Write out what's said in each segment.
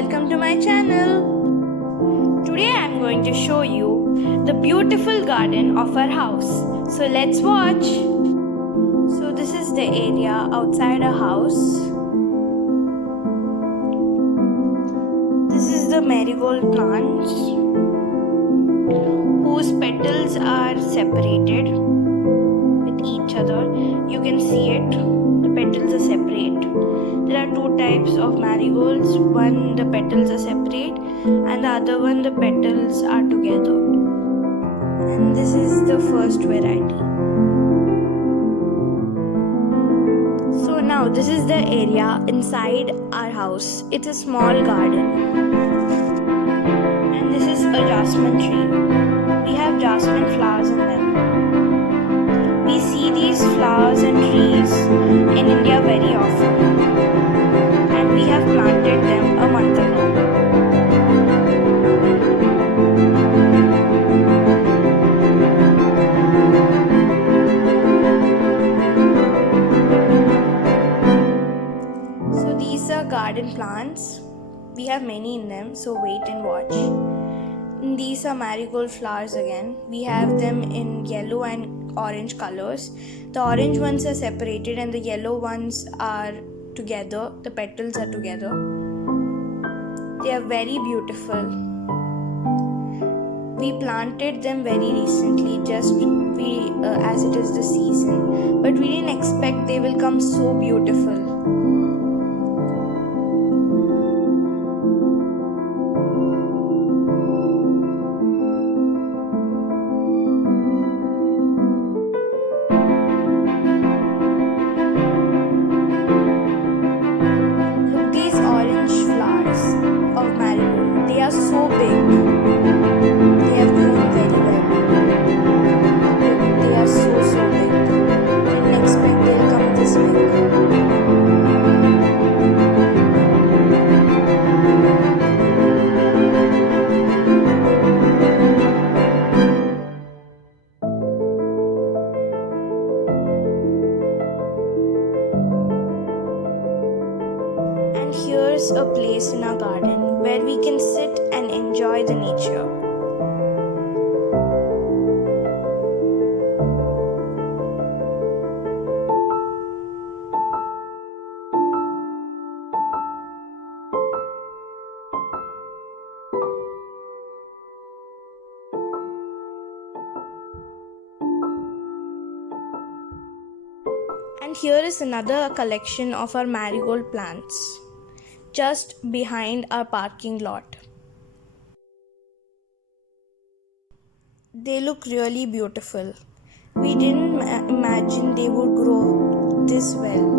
welcome to my channel. Today I am going to show you the beautiful garden of our house. So let's watch. So this is the area outside our house. This is the marigold plants whose petals are separated with each other. You can see it. The petals are separate. There are two types of marigolds. One, the petals are separate, and the other one, the petals are together. And this is the first variety. So now this is the area inside our house. It's a small garden. And this is a jasmine tree. We have jasmine flowers in them. We see these flowers and trees in India very often. And we have planted them a month ago. So these are garden plants. We have many in them, so wait and watch. And these are marigold flowers again. We have them in yellow and orange colors. The orange ones are separated and the yellow ones are together. The petals are together. They are very beautiful. We planted them very recently, as it is the season, but we didn't expect they will come so beautiful. They are so big. They have grown very well. Look, they are so big. Didn't expect they'll come this big. And here's a place in our garden where we can sit and enjoy the nature. And here is another collection of our marigold plants, just behind our parking lot. They look really beautiful. We didn't imagine they would grow this well.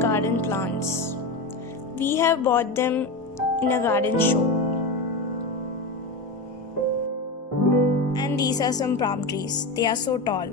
Garden plants. We have bought them in a garden show. And these are some palm trees. They are so tall.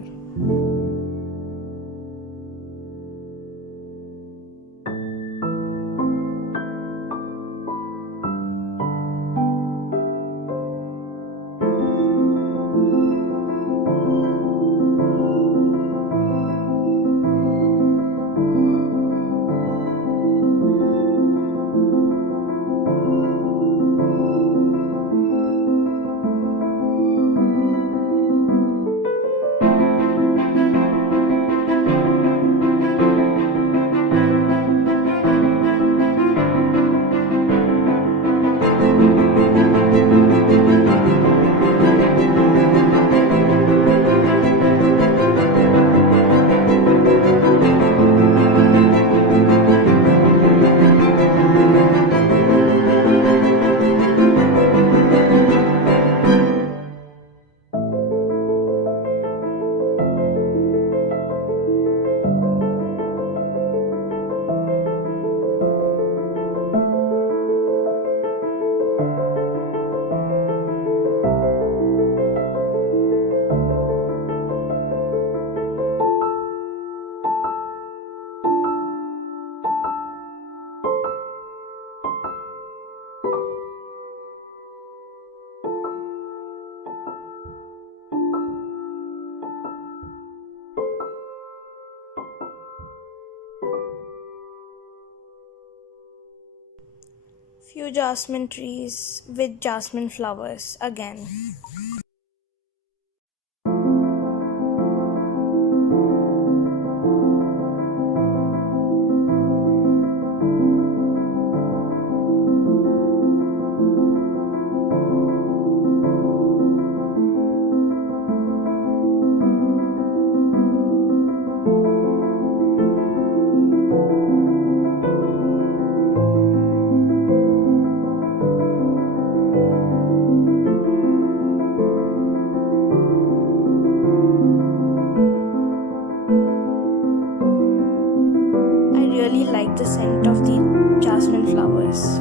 few jasmine trees with jasmine flowers again. I really like the scent of the jasmine flowers.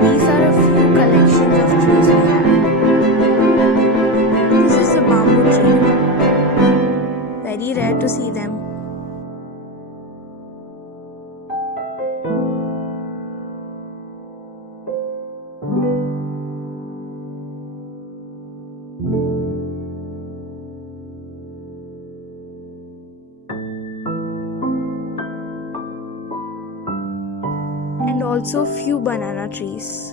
These are a few collections of trees we have. This is a bamboo tree. Very rare to see them. And also few banana trees.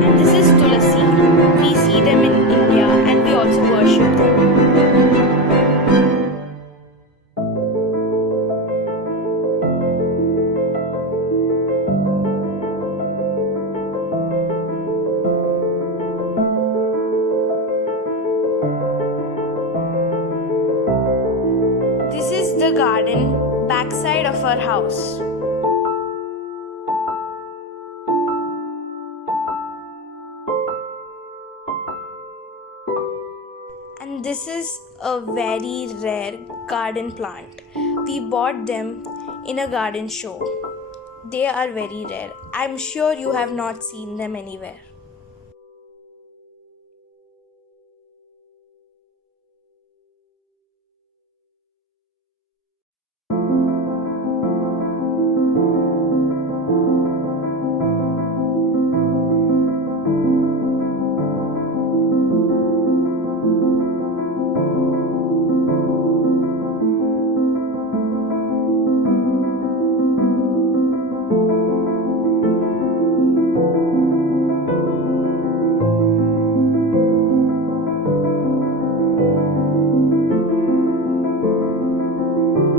And this is tulasi. We see them in India and we also worship them. This is the garden backside of our house. And this is a very rare garden plant. We bought them in a garden show. They are very rare. I'm sure you have not seen them anywhere.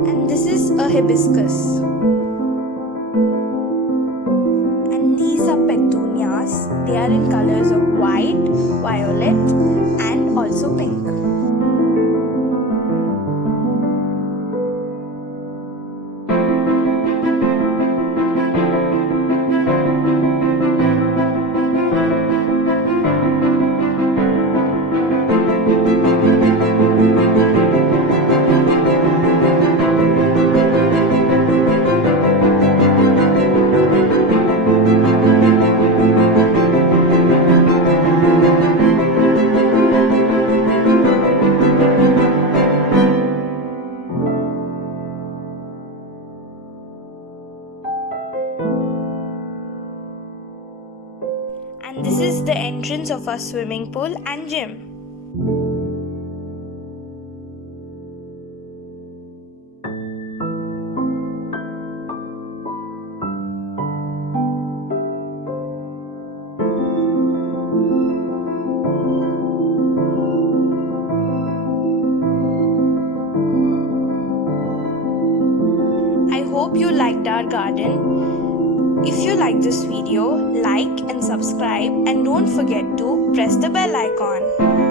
And this is a hibiscus. And these are petunias. They are in colors of white, violet, and also pink. And this is the entrance of our swimming pool and gym. hope you liked our garden. If you like this video, like and subscribe, and don't forget to press the bell icon.